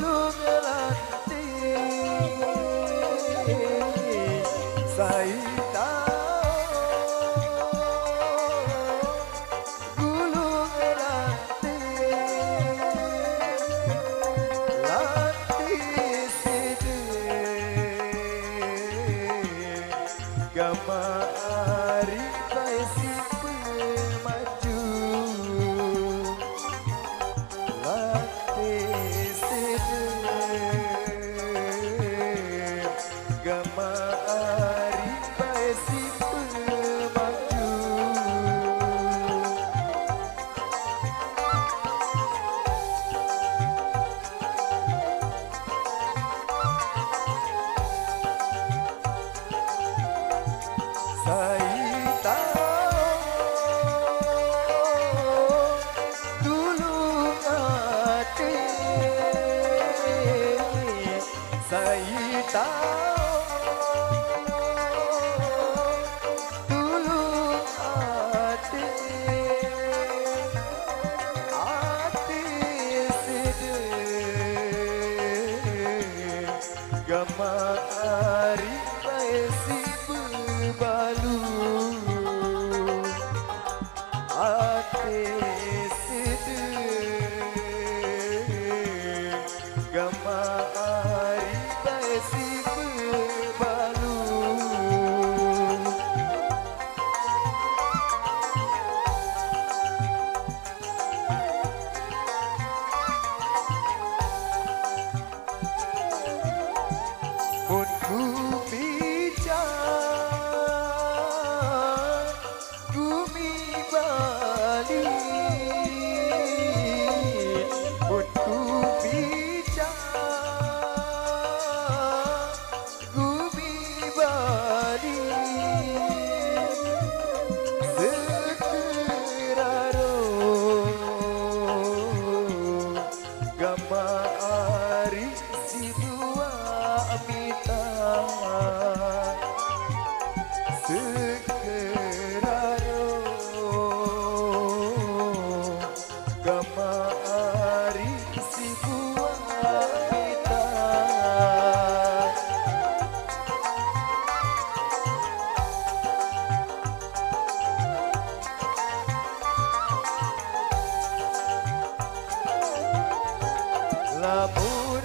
Gulung Lante saya tahu Gulung Lante Lante sedang gama ari baisi pemaju Lante sedang gama ari baisi pemaju saya tahu dulu hati saya tahu dulu hati hati sedih gama ari baisi bebalu hati sedih gama ari baisi bebalu mun ku bicara bumi balik mun ku bicara bumi balik sekeraro gama ari si buah mita sekeraro gama ari si buah mita lamun